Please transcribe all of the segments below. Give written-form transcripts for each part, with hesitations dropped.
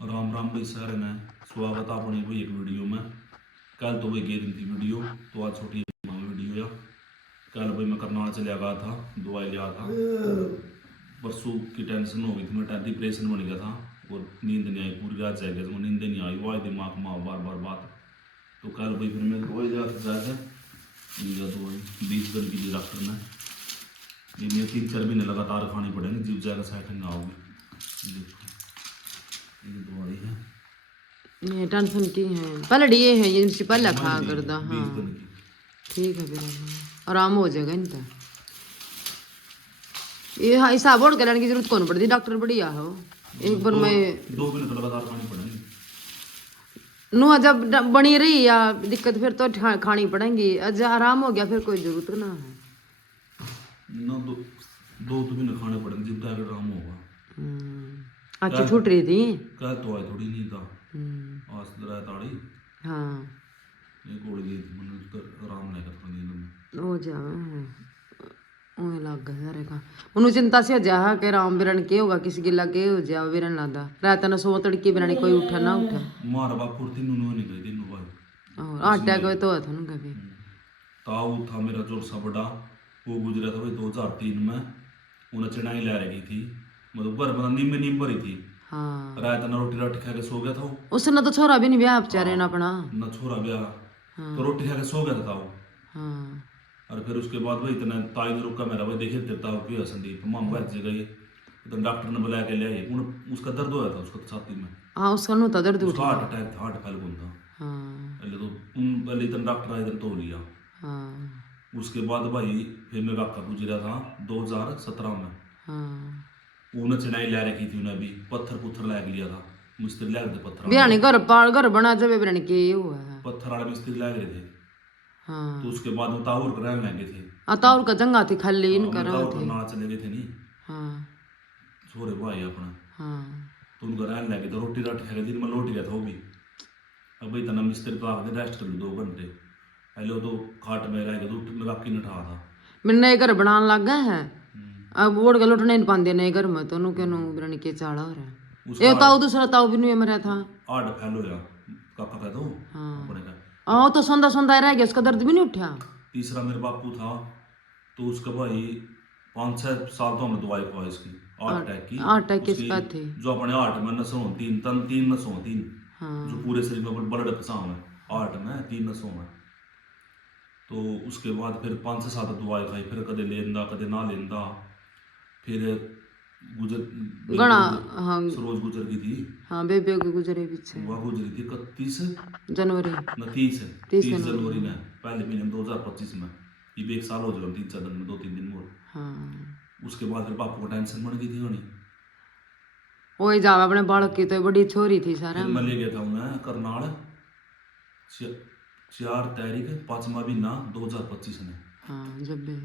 राम राम भाई सारे में स्वागत है अपनी भाई एक वीडियो में। कल तो भाई गई थी वीडियो, तो आज छोटी वीडियो या कल भाई मैं करनाल चले गया था, दवाई लिया था। परसों की टेंशन हो गई थी, मैं डिप्रेशन बन गया था और नींद नहीं आई, पूरी रात जाएगी तो नींद नहीं आई, वो दिमाग में बार बार बात। तो कल भाई फिर मैं दवाई लिया था, दवाई 20 दिन की दी डॉक्टर ने। ये 3-4 महीने लगातार खानी पड़ेंगी, जीव ज़्यादा सेटिंग आओगी। देखो ये दवाई है, ये टेंशन की है पहले ये है ये इनसे पहले खा कर दा। हाँ 20 दिन की। ठीक है फिर आराम हो जाएगा इनका। ये हाँ हिसाब और करने की जरूरत कौन पड़ती, डॉक्टर बढ़िया हो। एक बार मैं 2 महीने तो लगातार खानी पड़ेंगी। नु जब बनी रही या दिक्कत फिर तो खानी पड़ेंगी, आज आराम हो गया फिर कोई जरूरत ना है ना। दो तो महीने खाने पड़ेंगे जब तक आराम होगा। अच्छी छूट रही थी। कल तो आई थोड़ी नहीं था, आज तो रात ताड़ी हाँ ये गोली दी थी मैंने, उसका आराम नहीं कर थोड़ी नींद में हो जावे ओए लग गया सारे का। उन्हें चिंता से जा के राम बिरन के होगा, किसी गिला के हो जा बिरन लादा रात न सो तड़की बिरन कोई उठा ना उठा। मारा बाप फुर्ती नु नहीं गई तीनों भाई। और आटा को तो था ना कभी। ताऊ था मेरा जोर सा बड़ा, वो गुजरा था भाई 2003 में। उन्हें चढ़ाई ले रही थी, मतलब घर बना नीम में नीम भरी थी। हाँ रात ना रोटी राटी खा के सो गया था वो। उसने तो छोरा भी नहीं ब्याह बेचारे ना अपना। ना छोरा ब्याह, हाँ तो रोटी खा के सो गया था वो। हाँ और फिर उसके बाद भाई इतना ताई ने रुका मेरा भाई, देखे तेता की है संदीप माम बैठ गई। तो डॉक्टर ने बुला के ले आए, उसका दर्द होया था उसका छाती में। हाँ उसका नु तो दर्द उसका उठा। हार्ट अटैक था, हार्ट फेल था। हाँ पहले तो पहले इतना डॉक्टर आए तो लिया। हाँ उसके बाद भाई फिर मेरा काका गुजरा था 2017 में। हाँ उन्हें चढ़ाई ले रखी थी, उन्हें भी पत्थर पुत्थर ला के लिया था, मिस्त्री ला गए थे पत्थर वाले। बियानी घर पार घर बना जब बिरन के ये हुआ है। पत्थर वाले मिस्त्री ला गए थे। हाँ तो उसके बाद वो ताऊर कर रहने लगे थे। अताउर का जंगा थी खाली इन हाँ, करा ताऊर थे। करनाल चले गए थे नहीं, हाँ छोरे भाई अपना। हाँ तो उनको रहने लगे, तो रोटी राटी खा के दिन में लौट गया था वो भी। अब भाई तना मिस्त्री तो आखते रेस्ट कर लो 2 घंटे, पहले वो तो खाट में रह गया तो लगा के नहीं उठा था। मेरे नए घर बनाने लग गए हैं। अब वोट का लुटने नहीं पाते नए घर में, तो नु के नु बिरन के चाड़ा हो रहा है। ये ताऊ दूसरा ताऊ भी नहीं मरा था। आठ फैल हो गया काका का तो हाँ अपने का। हाँ तो सोंदा सोंदा रह गया, उसका दर्द भी नहीं उठा। तीसरा मेरे बापू था, तो उसका भाई 5-6 साल तो हमने दवाई खवाई इसकी हार्ट अटैक की। हार्ट अटैक उसकी किसका थे। जो अपने हार्ट में नसों तीन नसों तीन, हाँ जो पूरे शरीर में ब्लड फंसा में हार्ट में 3 नसों में। तो उसके बाद फिर 5-6 साल तक दवाई खाई, फिर कदे लेंदा कदे ना लेंदा। फिर गुजर गणा हाँ सरोज गुजर गई थी। हाँ बेबे के गुजरे पीछे वह गुजरी थी 31 जनवरी न 30 30 जनवरी में, पहले महीने 2025 में। ये भी 1 साल हो जाएगा 3-4 दिन में, 2-3 दिन में। हाँ उसके बाद फिर बापू को टेंशन बन गई थी होनी। वही जावे अपने बालक की तो बड़ी छोरी थी सारा। फिर मैं ले गया था उन्हें करनाल 4 तारीख 5वां महीना 2025 में। हाँ जब भी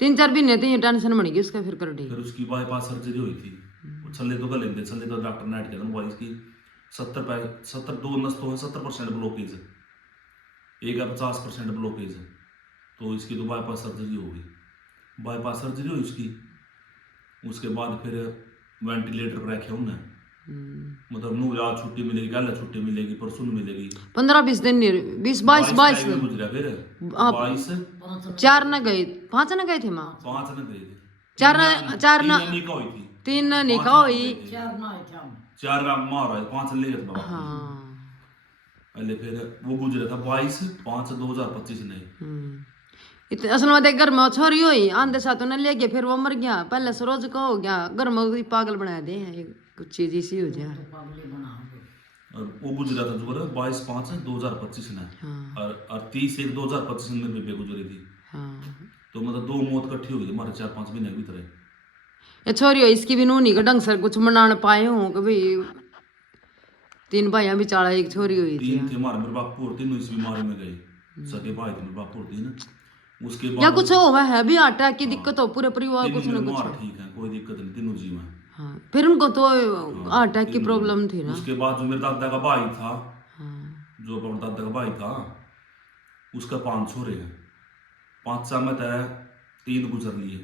3-4 महीने थी टेंशन बन गई उसका फिर कर दी। फिर उसकी बाईपास सर्जरी हुई थी। वो छल्ले तो गले थे, छल्ले तो डॉक्टर ने ऐड किया था इसकी 70 नस तो है 70% ब्लॉकेज है, एक है 50% ब्लॉकेज है। तो इसकी तो बाईपास सर्जरी होगी, बाईपास सर्जरी हुई उसकी। उसके बाद फिर वेंटिलेटर पर रखे उन्हें, मतलब नू आज छुट्टी मिलेगी, कल छुट्टी मिलेगी, परसों मिलेगी। 15-20 दिन नहीं 20-22 गुजरा फिर 22 4 न गए 5 न गए थे माँ 5 न गए थे। 4 न निका हुई थी 3 निकाह हुई। 4 का मार है 5 ले गए थे। हाँ पहले फिर वो गुजरा था 22/5/2025 ने। इतने असल में देख घर में छोरी हुई आंधे साथ उन्हें ले गया, फिर वो मर गया। पहले सरोज का हो गया, घर में भी पागल बना दे कुछ चीज इसी हो जाए। और वो गुजरा था जो 22/5/2025 ने। और 30/1/2025 में बेबे गुजरी थी। हाँ तो मतलब 2 मौत इकट्ठी हो गई हमारे 4-5 महीने के भीतर। ये छोरी हो इसकी भी नूनी का ढंग से कुछ मना पाए हो कभी। 3 भाइयां भी चाड़ा, एक छोरी हुई थी। 3 थे हमारे, मेरे बापू और 3 इस बीमारी में गए, सगे भाई थे मेरे बापू और 3। उसके या बाद कुछ हो वह है भी अटैक की दिक्कत हो पूरे परिवार कुछ न कुछ। ठीक है, कोई दिक्कत नहीं, तीनों जीव हैं। हाँ फिर उनको तो अटैक की प्रॉब्लम थी ना। उसके बाद जो मेरे दादा का भाई था, हाँ जो अपने दादा का भाई था, उसका 5 छोरे हैं। 5 साल में तय 3 गुजर लिए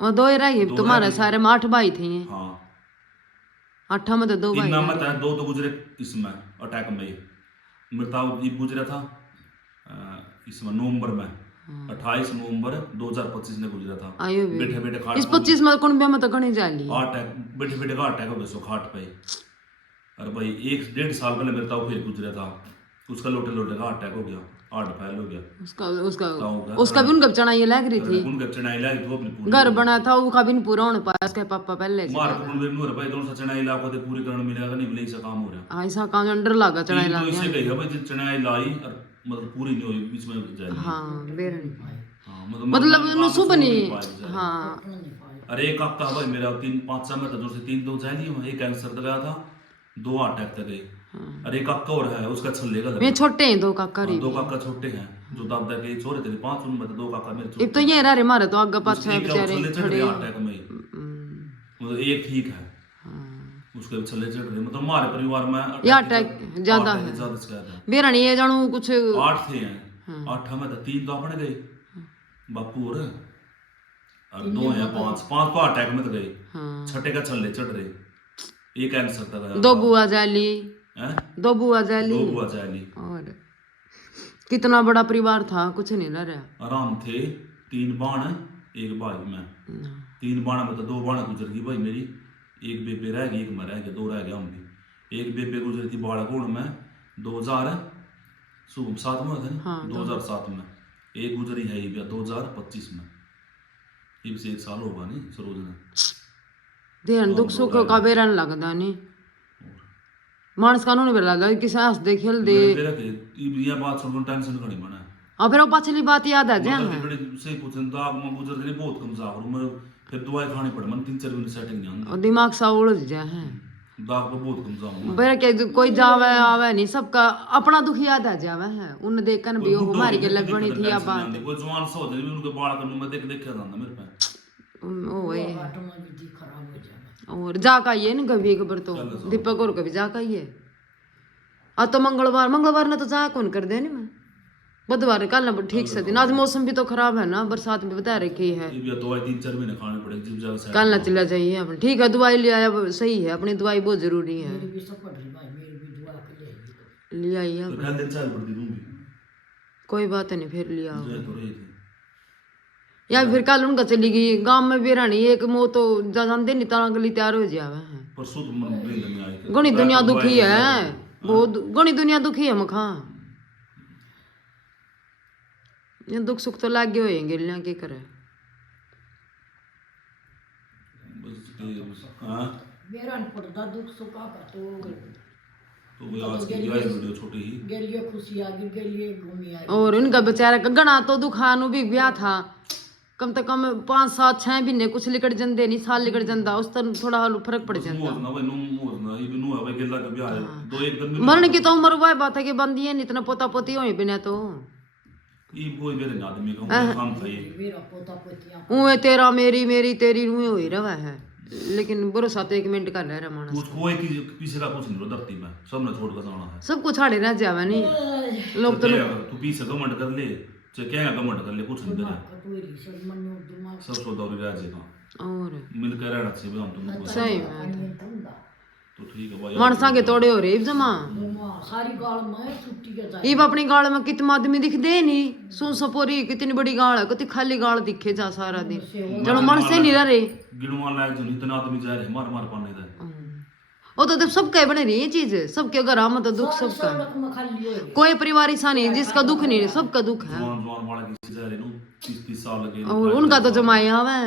और 2 ही रह गए तुम्हारे सारे में 8 भाई थे। हाँ 8 में तो 2 भाई तीन में था, 2 तो गुजरे इसमें अटैक में। मृताव ये गुजरा था इसमें नवंबर में, 28 नवंबर 2025 में गुजरा था। आयो भी बैठे बैठे खाट इस 25 में कौन में तो घणी जाली अटैक, बैठे बैठे का अटैक हो गया सो खाट पे। अरे भाई 1-1.5 साल पहले मृताव फिर गुजरा था, उसका लोटे लोटे का अटैक हो गया, हार्ट फेल हो गया। उसका उसका उसका भी उनका चढ़ाई लग रही थी, उनका चढ़ाई लगी तो अपनी पूरी घर बना था वो कभी नहीं पूरा होने पाया, उसके पापा पहले से मार पकड़ में नूर भाई दोनों चढ़ाई ला को पूरी करण मिलेगा नहीं, मिले काम हो रहा। हाँ ऐसा काम अंडर लागा चढ़ाई तो लग इसे गया। कही भाई चढ़ाई लाई और मतलब पूरी नहीं हुई, बीच में जाएगी। हाँ बेरन हाँ मतलब नु शुभ नहीं। पाई। हाँ अरे एक हफ्ता भाई मेरा 3-5 साल में था, जो से 3 तो जाए नहीं, एक कैंसर गया था, 2 अटैक तक गए। अरे एक काका और है उसका छल्ले का वे छोटे हैं 2 काका री 2 काका छोटे हैं, जो दादा के छोरे थे 5 उनमें तो 2 काका मेरे छोटे। अब तो ये रहे मारे तो आगे पाछे एक का बेचारे छल्ले चढ़ खड़े। रहे अटैक में, मतलब एक ठीक है, उसके भी छल्ले चढ़ रहे, मतलब हमारे परिवार में या अटैक ज्यादा है ज्यादा शिकायत है। बेरन ये जानू कुछ 8 थे हैं, 8 में तो 3 तो अपने गए बापू और 2 हैं 5 को अटैक में तो गए, छठे का छल्ले चढ़ रहे, एक कैंसर तक गया। 2 बुआ जाली हैं 2 बुआ जाली 2 बुआ चाली। और कितना बड़ा परिवार था, कुछ नहीं लग रहा। आराम थे, 3 बाण 1 भाई में, 3 बाण में तो 2 बाण गुजर गई भाई मेरी, एक बेबे रह गई, एक मैं रह गया, 2 रह गया हम भी। एक बेबे गुजरी थी बाड़ाकोड़ में 2007 में थे, 2007 में। एक गुजरी है ये भी 2025 में, ये से 1 साल होगा नहीं सरोज ने। ध्यान दुख सुख का बेरन लगदा नहीं मानस कानून भी लगा किसी हंस दे खेल दे। मेरा के ये बात सुनकर टेंशन खड़ी बना और फिर वो पिछली बात याद आ जाए मतलब बड़े सही कुछ दाग में गुजर गए बहुत कम सा, और मैं फिर दवाई खानी पड़ी, मन 3-4 दिन सेटिंग नहीं आंदी, और दिमाग सा उलझ जाए है दाग पे बहुत कम सा। बेरा के कोई जावे आवे नहीं, सबका अपना दुख याद आ जावे है, उन देखन भी वो हमारी के लग बनी थी या बात कोई जवान सा हो जाए उनके बाल करने में देख देखा जाता मेरे पे ओ वे और जा का ये न कभी एक बार तो दीपक और कभी जा का ये आज तो मंगलवार ने तो जा कौन कर दे नहीं मैं बुधवार कल ना ठीक से दिन, आज मौसम भी तो खराब है ना, बरसात भी बता रखी है, ये दवाई 3-4 महीने खानी पड़ेगी जब जाकर कल ना चला जाइए अपन। ठीक है दवाई ले आया सही है, अपनी दवाई बहुत जरूरी है, ले आई तो कल दिन चाल पड़ती दूंगी कोई बात नहीं फिर लिया जो तो रही थी। या फिर कल उनका चली गई गांव में भी रानी एक मो तो जानते नहीं तारा गली तैयार हो जावे है। परसों तो मन नींद नहीं आई, गणी दुनिया दुखी है, बहुत गणी दुनिया दुखी है मखा, ये दुख सुख तो लागे होएंगे लिया के करे हां मेरा पड़ता दुख सुखा का तो वो आज की आई वीडियो छोटी ही गेलिए खुशी आ गई गेलिए घूमी आई। और उनका बेचारा का गणा तो दुखानु भी ब्याह था, कम से कम 5-7-6 महीने कुछ लिकट जंदे नहीं, साल लिकट जंदा उस तरह थोड़ा फर्क पड़ जाता। मोजना भाई नो मोजना ये भी नो है भाई गेला कभी आए 2-1 दिन में मरने की तो उम्र वह बात है कि बंदी है इतना पोता पोती हो बिना तो ये कोई मेरे आदमी का काम था ये मेरा पोता पोतिया उए तेरा मेरी मेरी तेरी उए हो ही रहा है, लेकिन भरोसा तो 1 मिनट का रह रहा मानस, कुछ कोई की पीछे का कुछ नहीं रो धरती में, सब ने छोड़ कर जाना है, सब कुछ छाड़े रह जावे नहीं लोग तो तू पीछे घमंड कर ले चाहे क्या घमंड कर ले, कुछ नहीं करें, कटोरी सब मन में दिमाग सब सौदारी रह जाएगा और मिलकर रहना चाहिए हम तुम सही में में तंदा तो ठीक है भाई। मानसा के तोड़े हो रे जमा सारी गाल में छुट्टी के जाए इब अपनी गाल में कितना आदमी दिख दे नहीं, सो सपोरी कितनी बड़ी गाल है, कितनी खाली गाल दिखे जा सारा दिन, चलो मन से नहीं रहे गिनवा लायक जो इतना आदमी जा रहे मार मार पाने दे वो तो सबके बने रही ये चीज, सबके घर हम तो दुख सबका, सड़क में खाली हो कोई परिवार ऐसा नहीं जिसका दुख नहीं है, सबका दुख है। जवान जवान वाला किसी जा रहे नो 30-30 साल लगे और उनका तो जमाए हवे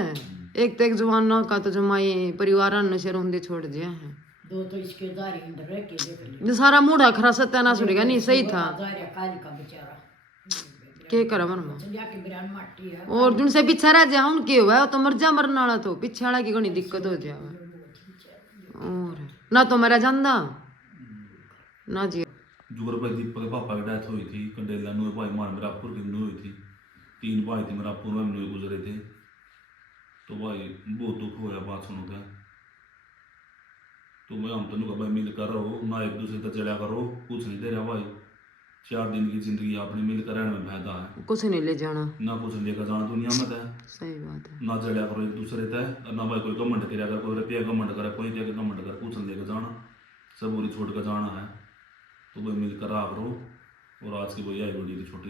एक तो एक जवान का तो जमाए परिवार नशे रोंदे छोड़ दिया है, दो तो इसके दारी अंदर रह के देख ली ये सारा मूढ़ा खरा सत्यानाश हो गया नहीं सही था दारिया काली का बेचारा के करा मन में, चलिया के बिरान माटी है और जिनसे पीछे रह जा उनके हुआ तो मर जा मरने वाला तो पीछे वाला की घनी दिक्कत हो जाए, और ना तो मेरा जानदा ना जी जुगर भाई दीपक के पापा की डेथ हुई थी, कंडेला नुए भाई मार मिरापुर की नुए हुई थी, 3 भाई थे मिरापुर में नुए गुजरे थे, तो भाई बहुत दुख होया बात सुनो के, तो मैं हम तो भाई मिल कर रहो ना एक दूसरे का चला करो कुछ नहीं दे रहा भाई, 4 दिन की जिंदगी अपनी मिलकर रहने में फायदा है। कुछ नहीं ले जाना। ना कुछ लेकर जाना दुनिया में है, सही बात है। ना जड़िया करो एक दूसरे तय, और ना भाई कोई घमंड करे, अगर कोई रुपया घमंड करे, कोई क्या घमंड करे, कुछ नहीं लेकर जाना, सब बोरी छोड़ कर जाना है। तो भाई मिलकर आप रहो। और आज की वही आई वीडियो छोटी